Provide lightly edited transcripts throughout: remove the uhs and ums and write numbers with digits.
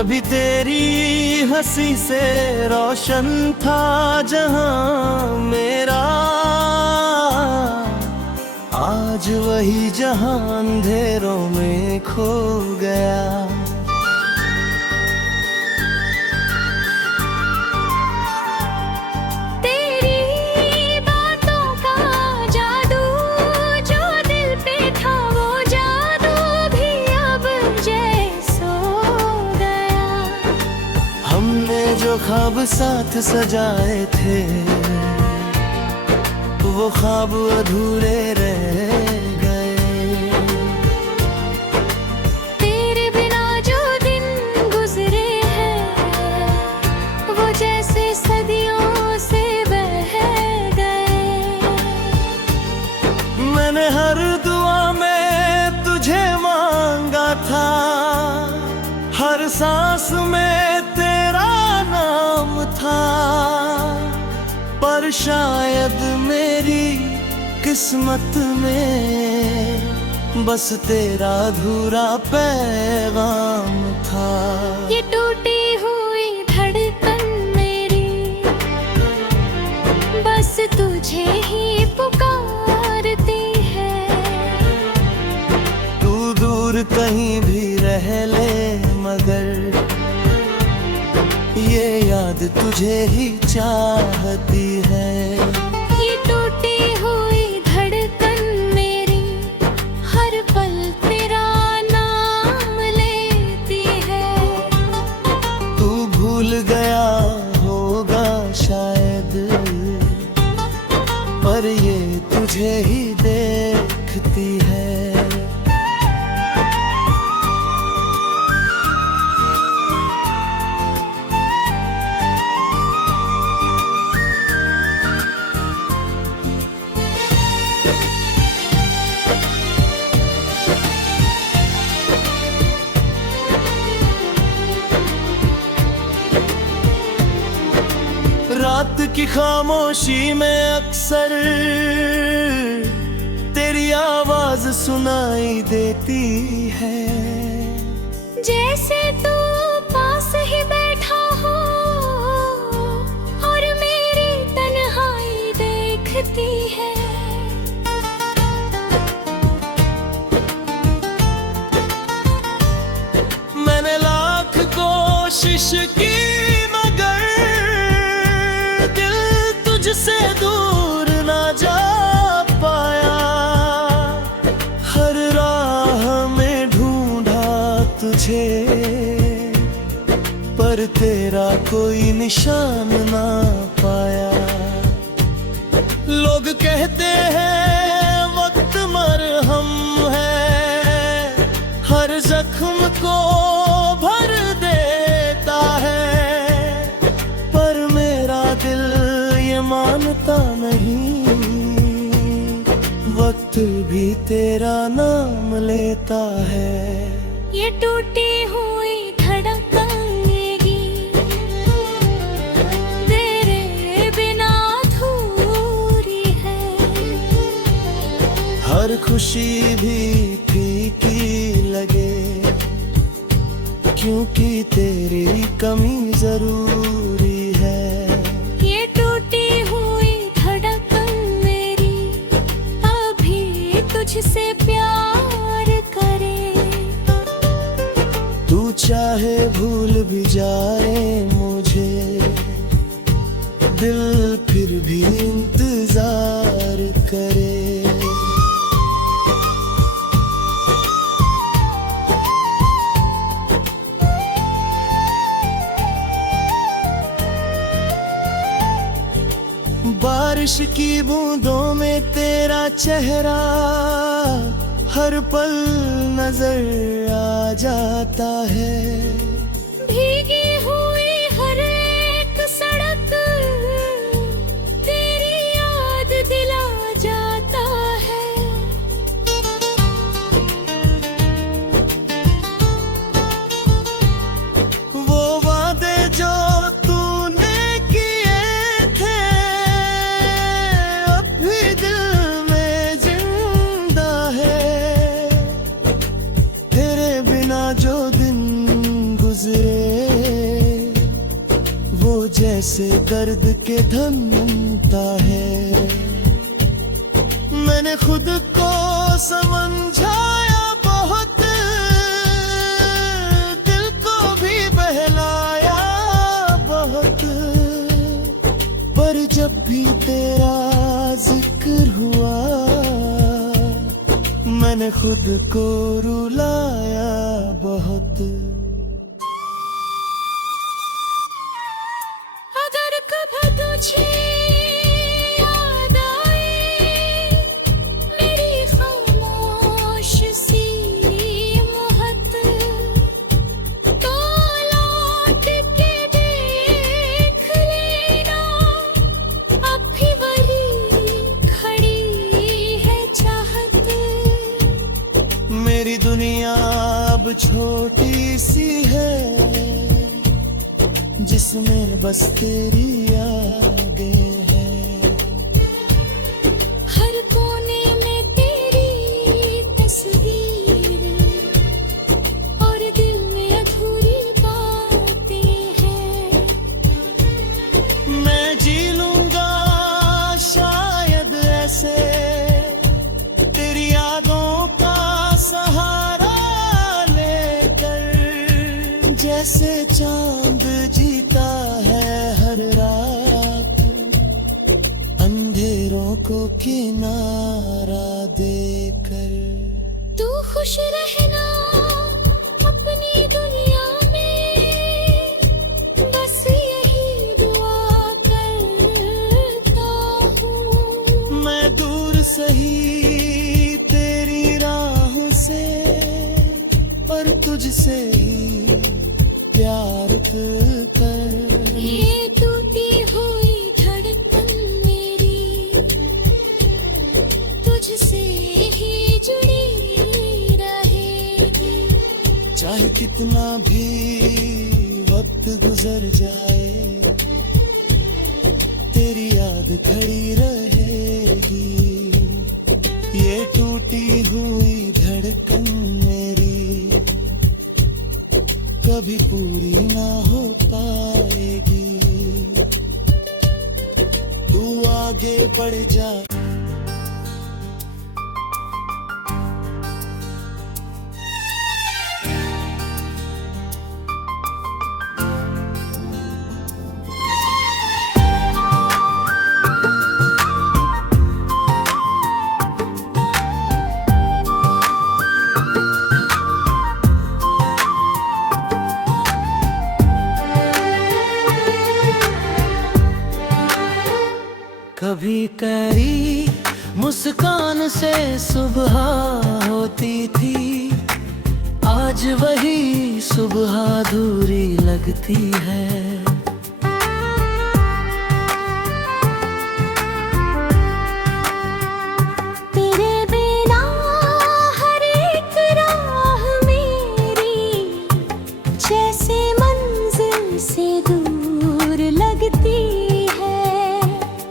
कभी तेरी हंसी से रोशन था जहां मेरा, आज वही जहां अंधेरों में खो गया। जो ख्वाब साथ सजाए थे वो ख्वाब अधूरे रह गए। तेरे बिना जो दिन गुजरे हैं वो जैसे सदियों से बह गए। मैंने हर दुआ में तुझे मांगा था, हर सांस में तेरा नाम था, पर शायद मेरी किस्मत में बस तेरा अधूरा पैगाम था। ये टूटी हुई धड़कन मेरी बस तुझे ही पुकारती है। तू दूर कहीं भी रह ले मगर ये याद तुझे ही चाहती है। ये टूटी हुई धड़कन मेरी हर पल तेरा नाम लेती है। तू भूल गया होगा शायद पर ये तुझे ही देखती है। रात की खामोशी में अक्सर तेरी आवाज सुनाई देती है। जैसे तू पास ही बैठा हो और मेरी तन्हाई देखती है। मैंने लाख कोशिश की तुझसे दूर ना जा पाया। हर राह में ढूंढा तुझे पर तेरा कोई निशान ना पाया। लोग कहते हैं वक्त मरहम है, हर जख्म को भर देता है, पर मेरा दिल मानता नहीं। वक्त भी तेरा नाम लेता है। ये टूटी हुई धड़कन तेरे बिना अधूरी है। हर खुशी भी फीकी लगे क्योंकि तेरी कमी जरूरी है। तुझसे प्यार करे तू चाहे भूल भी जाए मुझे, दिल फिर भी इंतजार करे। बारिश की बूंदों में तेरा चेहरा हर पल नजर आ जाता है। भीगी हुई हर एक सड़क तेरी याद दिला जाता है। वो वादे जो तूने किए थे अब भी दिल में जिंदा है। तेरे बिना जो दिन गुजरे से दर्द के धनता है। मैंने खुद को समझाया बहुत, दिल को भी बहलाया बहुत, पर जब भी तेरा जिक्र हुआ मैंने खुद को रुलाया बहुत। अगर कभी तुझे याद आए मेरी खामोश सी मोहत, तो लौट के देख लेना, अब भी वही खड़ी है चाहत। मेरी दुनिया अब छोटी सी है, जिसमें बस तेरी यादें हैं। हर कोने में तेरी तस्वीर और दिल में अधूरी बातें हैं। मैं जी लूंगा शायद ऐसे, तेरी यादों का सहारा लेकर, जैसे चांद जीता है हर रात अंधेरों को किनारा देकर। तू खुश रहना अपनी दुनिया में, बस यही दुआ करता हूँ। मैं दूर सही तेरी राहों से, पर तुझसे ही प्यार कर। ये टूटी हुई धड़कन मेरी तुझसे ही जुड़ी रहेगी। चाहे कितना भी वक्त गुजर जाए, तेरी याद खड़ी रहेगी। ये टूटी हुई धड़कन मेरी कभी पूरी ना हो पाएगी। तू आगे बढ़ जा। कभी करी मुस्कान से सुबह होती थी, आज वही सुबह अधूरी लगती है। तेरे बिना हर एक राह मेरी जैसे मंजिल से दूर लगती है।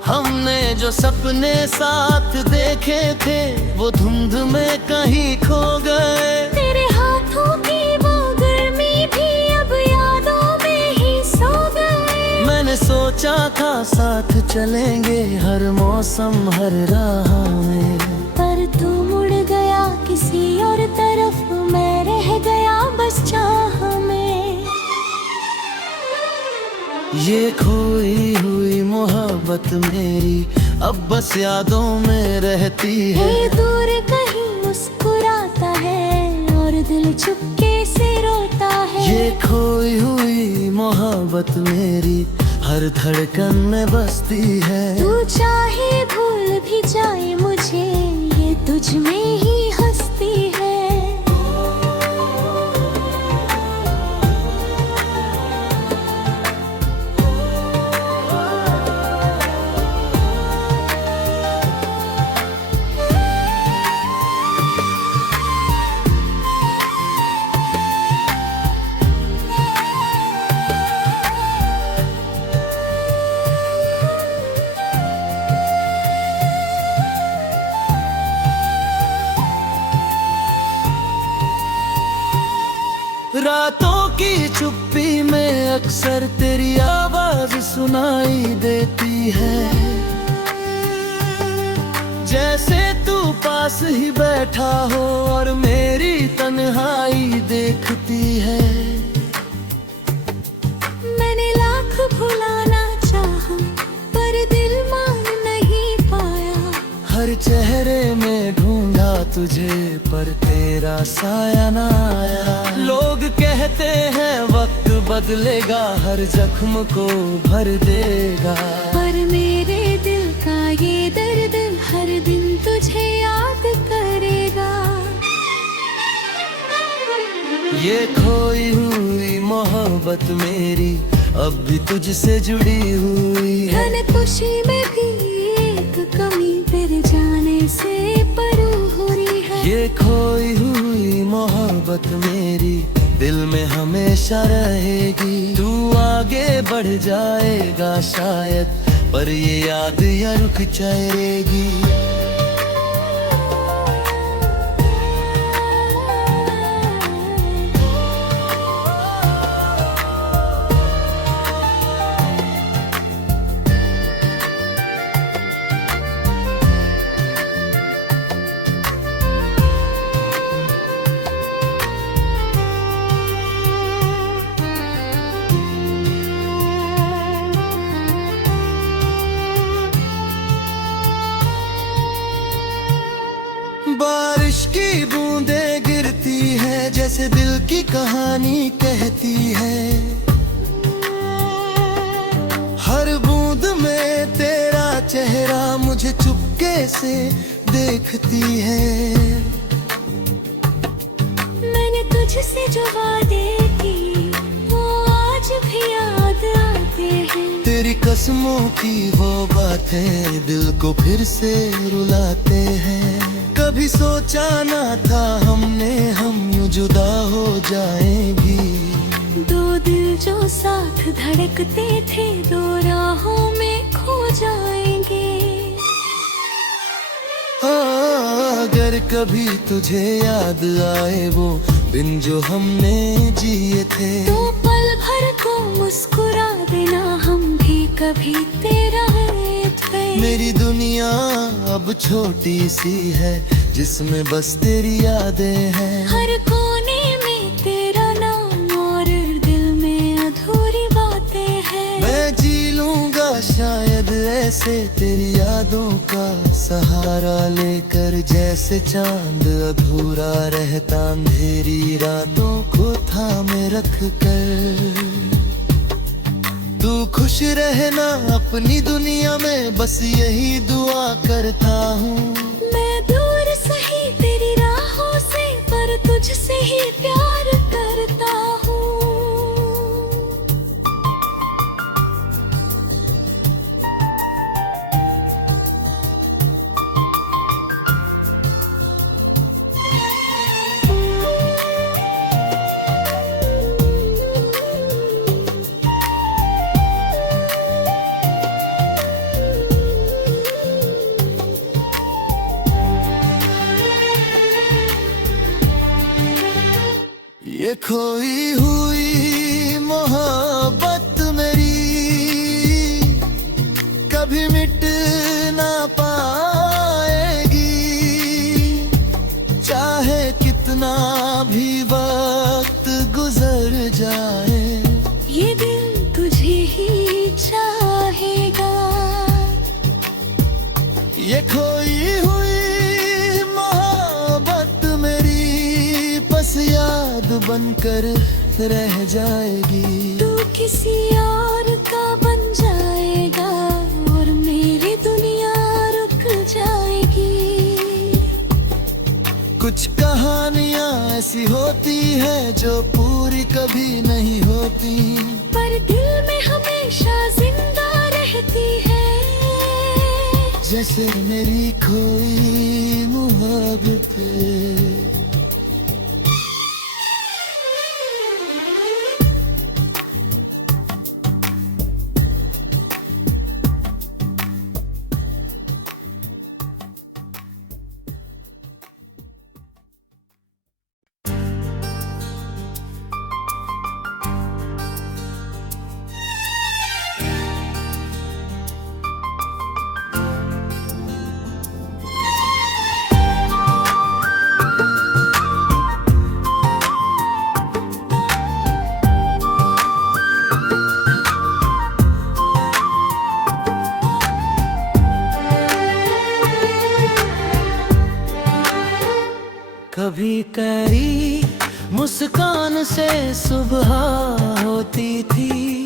हमने जो सपने साथ देखे थे वो धुंध में कहीं खो गए। तेरे हाथों की वो गर्मी भी अब यादों में ही सो गए। मैंने सोचा था साथ चलेंगे हर मौसम हर राह में, पर तू मुड़ गया किसी और तरफ, मैं रह गया बस चाह में। ये खोई हुई मोहब्बत मेरी अब बस यादों में रहती है। ये दूर कहीं मुस्कुराता है और दिल चुपके से रोता है। ये खोई हुई मोहब्बत मेरी हर धड़कन में बसती है। तू चाहे भूल भी जाए मुझे, ये तुझ में ही हंसती है। रातों की चुप्पी में अक्सर तेरी आवाज सुनाई देती है, जैसे तू पास ही बैठा हो और मेरी तन्हाई देखती है। मैंने लाख भुलाना चाहा पर दिल मान नहीं पाया, हर चेहरे में ढूंढा तुझे पर तेरा साया ना आया। लोग कहते हैं वक्त बदलेगा, हर जख्म को भर देगा, पर मेरे दिल का ये दर्द हर दिन तुझे याद करेगा। ये खोई हुई मोहब्बत मेरी अब भी तुझसे जुड़ी हुई है। धन खुशी में भी एक कमी तेरे जाने से परू हो रही है। ये खोई हुई मोहब्बत मेरी दिल में हमेशा रहेगी। तू आगे बढ़ जाएगा शायद, पर ये याद या रुक जाएगी। बारिश की बूंदें गिरती है, जैसे दिल की कहानी कहती है। हर बूंद में तेरा चेहरा मुझे चुपके से देखती है। मैंने तुझसे जो वादे की वो आज भी याद आते हैं। तेरी कसमों की वो बातें दिल को फिर से रुलाते हैं। कभी सोचा ना था हमने हम यूं जुदा हो जाएंगी। दो दिल जो साथ धड़कते थे दो राहों में खो जाएंगे। अगर कभी तुझे याद आए वो दिन जो हमने जिए थे, तो पल भर को मुस्कुरा देना, हम भी कभी तेरा थे। मेरी दुनिया अब छोटी सी है, जिसमें बस तेरी यादें हैं। हर कोने में तेरा नाम और दिल में अधूरी बातें हैं। मैं जी लूंगा शायद ऐसे तेरी यादों का सहारा लेकर, जैसे चांद अधूरा रहता अंधेरी रातों को थामे रख कर। तू खुश रहना अपनी दुनिया में, बस यही दुआ करता हूँ। मैं दूर सही तेरी राहों से, पर तुझसे ही प्यार करता हूँ। ये खोई हुई मोहब्बत मेरी कभी मिट ना पाएगी, चाहे कितना भी वक्त गुजर जाए। ये दिल तुझे ही चाहेगा। ये खोई हुई मोहब्बत मेरी बस याद बनकर रह जाएगी। तू किसी और का बन जाएगा और मेरी दुनिया रुक जाएगी। कुछ कहानियां ऐसी होती है जो पूरी कभी नहीं होती, पर दिल में हमेशा जिंदा रहती है। जैसे मेरी खोई मोहब्बत। कभी करी मुस्कान से सुबह होती थी,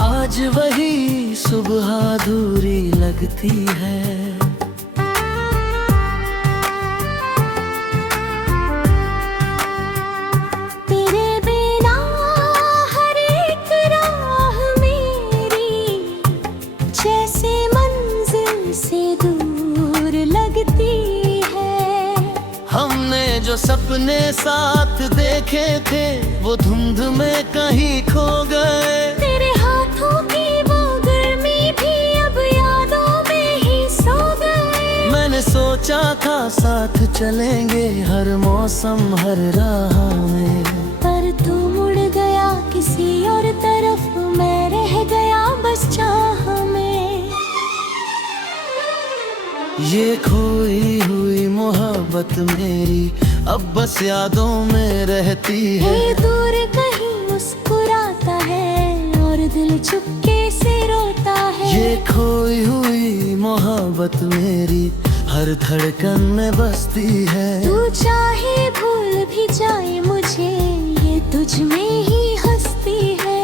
आज वही सुबह अधूरी लगती है। तेरे बिना हर एक राह मेरी जैसे मंजिल से दूर लगती है। हमने जो सपने साथ देखे थे वो धुंध में कहीं खो गए। तेरे हाथों की वो गर्मी भी अब यादों में ही सो गए। मैंने सोचा था साथ चलेंगे हर मौसम हर राह में, पर तू मुड़ गया किसी और तरफ, मैं रह गया बस चाह में। ये खोई हुई मोहब्बत मेरी अब बस यादों में रहती है। ये दूर कहीं मुस्कुराता है और दिल चुपके से रोता है। ये खोई हुई मोहब्बत मेरी हर धड़कन में बसती है। तू चाहे भूल भी जाए मुझे, ये तुझ में ही हंसती है।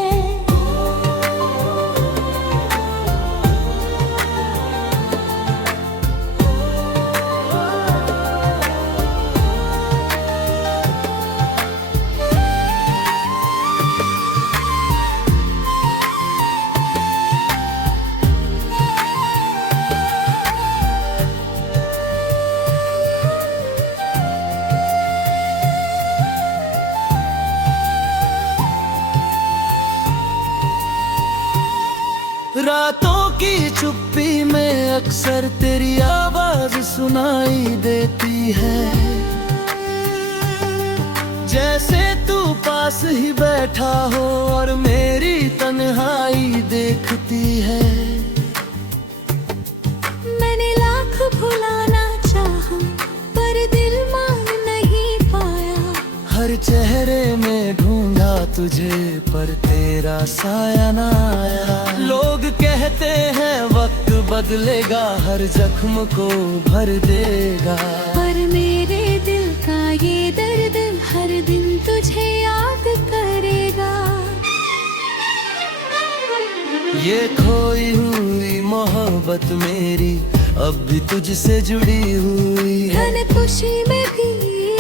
रातों की चुप्पी में अक्सर तेरी आवाज सुनाई देती है, जैसे तू पास ही बैठा हो और मेरी तन्हाई देखती है। मैंने लाख भुलाना चाहा पर दिल मान नहीं पाया। हर चेहरे में ढूंढा तुझे पर तेरा साया ना आया। लोग कहते हैं वक्त बदलेगा हर जख्म को भर देगा, पर मेरे दिल का ये दर्द हर दिन तुझे याद करेगा। ये खोई हुई मोहब्बत मेरी अब भी तुझसे जुड़ी हुई है। धन खुशी में भी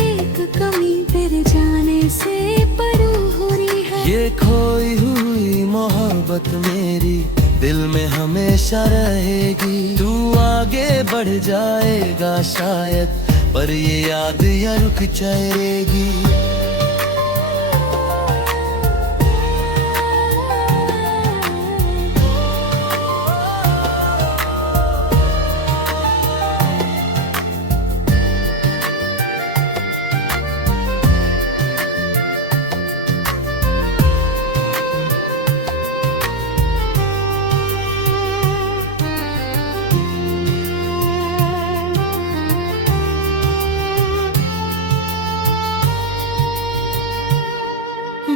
एक कमी तेरे जाने से परू हो रही है। ये खोई हुई मोहब्बत मेरी दिल में हमेशा रहेगी। तू आगे बढ़ जाएगा शायद पर ये याद या रुक जाएगी।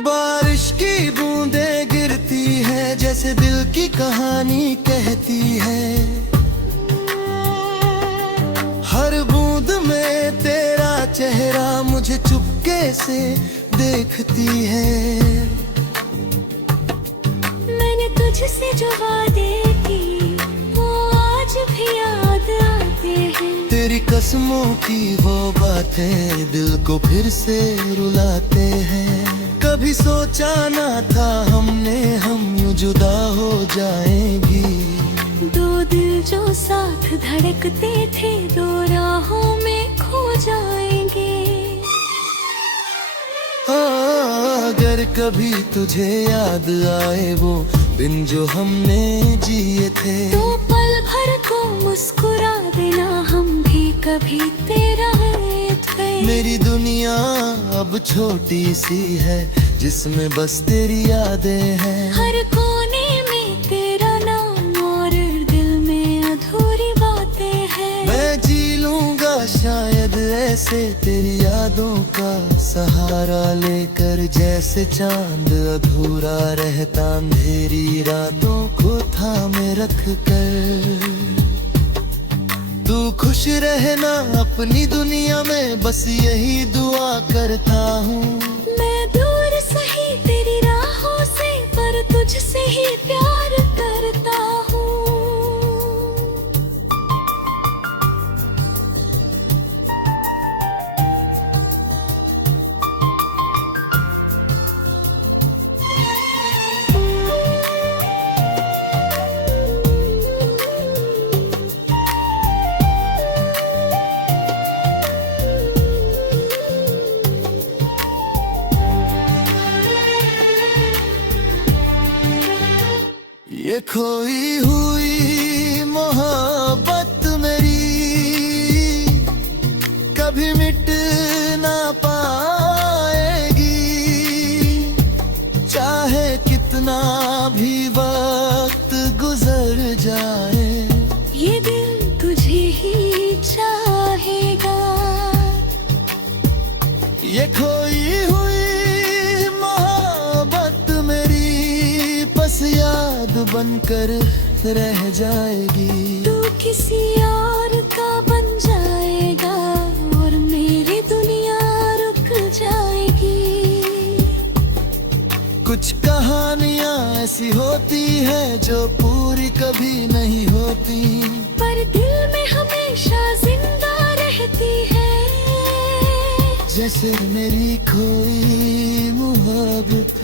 बारिश की बूंदें गिरती है जैसे दिल की कहानी कहती है। हर बूंद में तेरा चेहरा मुझे चुपके से देखती है। मैंने तुझसे जो वादे की वो आज भी याद आते हैं। तेरी कसमों की वो बातें दिल को फिर से रुलाते हैं। कभी सोचा ना था हम यूं जुदा हो जाएंगी। दो दिल जो साथ धड़कते थे दो राहों में खो जाएंगे। अगर कभी तुझे याद आए वो दिन जो हमने जिए थे, तो पल भर को मुस्कुरा देना हम भी कभी तेरा थे। मेरी दुनिया अब छोटी सी है जिसमें बस तेरी यादें हैं। हर कोने में तेरा नाम और दिल में अधूरी बातें हैं। मैं जी लूंगा शायद ऐसे तेरी यादों का सहारा लेकर, जैसे चांद अधूरा रहता अंधेरी रातों को थामे रख कर। तू खुश रहना अपनी दुनिया में, बस यही दुआ करता हूँ। मैं दूर सही तेरी राहों से, पर तुझसे ही प्यार करता हूँ। ये खोई हुई मोहब्बत मेरी कभी मिट ना पाएगी, चाहे कितना भी वक्त गुजर जाए। ये दिल तुझे ही चाहेगा। ये खोई हुई मोहब्बत मेरी बस याद बनकर रह जाएगी। तू किसी और का बन जाएगा और मेरी दुनिया रुक जाएगी। कुछ कहानियाँ ऐसी होती है जो पूरी कभी नहीं होती, पर दिल में हमेशा जिंदा रहती है। जैसे मेरी खोई मोहब्बत।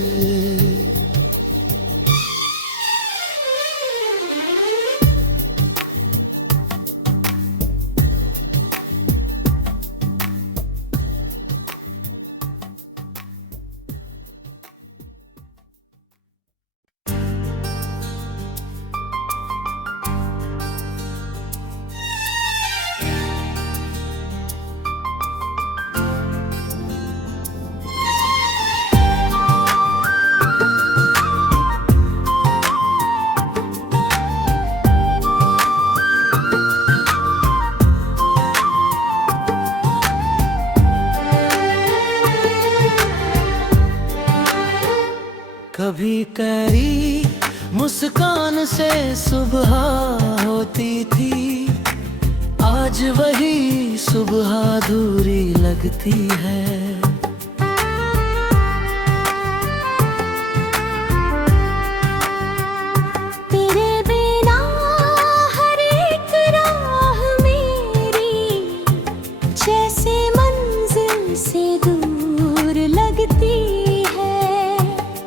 कभी करी मुस्कान से सुबह होती थी, आज वही सुबह अधूरी लगती है। तेरे बिना हर एक राह मेरी जैसे मंजिल से दूर लगती है।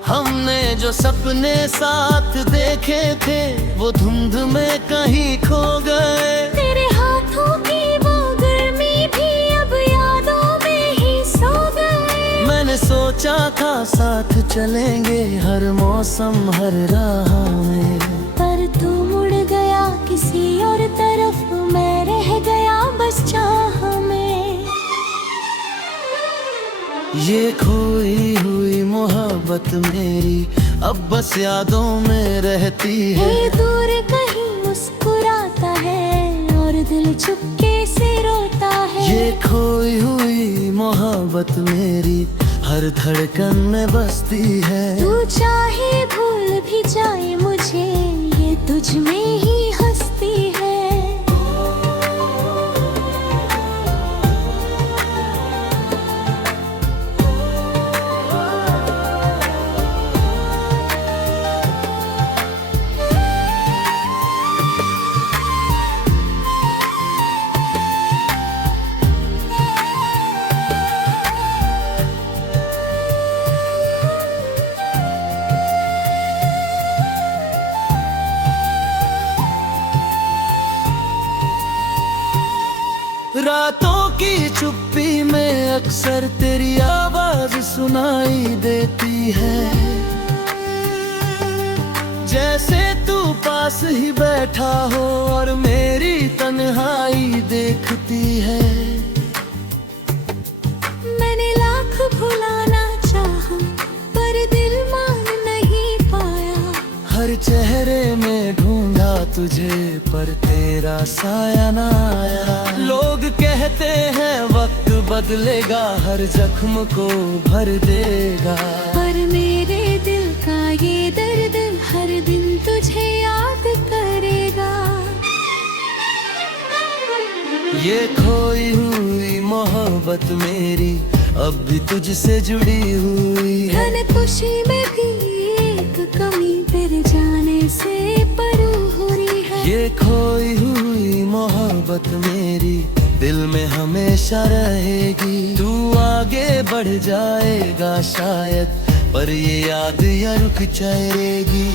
हमने जो सपने साथ देखे थे वो धुंध में कहीं खो गए। तेरे हाथों की वो गर्मी भी अब यादों में ही सो गए। मैंने सोचा था साथ चलेंगे हर मौसम हर राह में, पर तू मुड़ गया किसी और तरफ, मैं रह गया बस चाह में। ये खोई हुई मोहब्बत मेरी अब बस यादों में रहती है। ये दूर कहीं मुस्कुराता है और दिल चुपके से रोता है। ये खोई हुई मोहब्बत मेरी हर धड़कन में बसती है। तू चाहे भूल भी जाए मुझे, ये तुझ में ही हंसती है। रातों की चुप्पी में अक्सर तेरी आवाज सुनाई देती है, जैसे तू पास ही बैठा हो और मेरी तन्हाई देखती है। मैंने लाख भुलाना चाहा पर दिल मान नहीं पाया। हर चेहरे में ढूंढा तुझे पर तेरा साया ना आया। लोग कहते हैं वक्त बदलेगा, हर जख्म को भर देगा, पर मेरे दिल का ये दर्द हर दिन तुझे याद करेगा। ये खोई हुई मोहब्बत मेरी अब भी तुझसे जुड़ी हुई है। घन खुशी में भी एक कमी तेरे जाने से परू हो रही है। ये खोई हुई मोहब्बत मेरी दिल में हमेशा रहेगी। तू आगे बढ़ जाएगा शायद, पर ये याद या रुक जाएगी।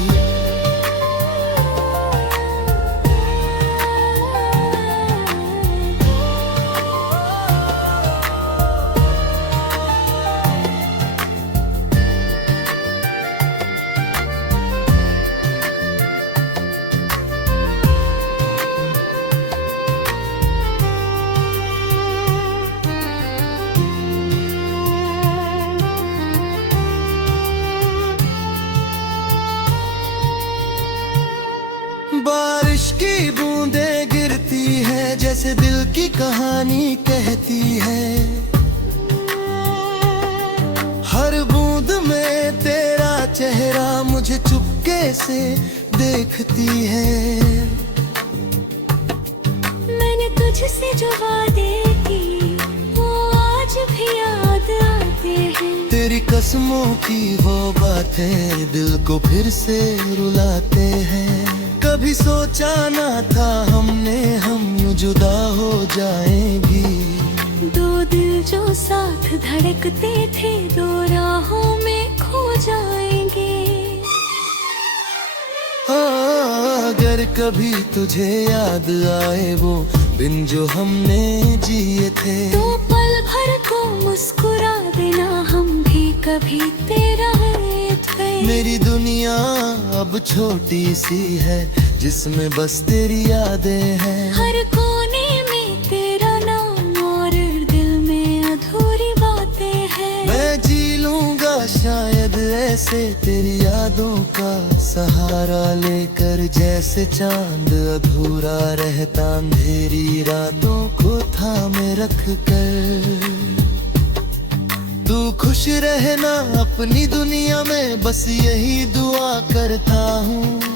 बारिश की बूंदें गिरती है जैसे दिल की कहानी कहती है। हर बूंद में तेरा चेहरा मुझे चुपके से देखती है। मैंने तुझसे जो वादे की वो आज भी याद आते हैं। तेरी कसमों की वो बातें दिल को फिर से रुलाते हैं। कभी सोचा ना था हमने हम यूं जुदा हो जाएंगी। दो दिल जो साथ धड़कते थे दो राहों में खो जाएंगे। अगर कभी तुझे याद आए वो दिन जो हमने जिए थे, तो पल भर को मुस्कुरा देना हम भी कभी तेरा थे। मेरी दुनिया अब छोटी सी है जिसमें बस तेरी यादें हैं। हर कोने में तेरा नाम और दिल में अधूरी बातें हैं। मैं जी लूंगा शायद ऐसे तेरी यादों का सहारा लेकर। जैसे चांद अधूरा रहता अंधेरी रातों को थामे रख कर। तू खुश रहना अपनी दुनिया में बस यही दुआ करता हूँ।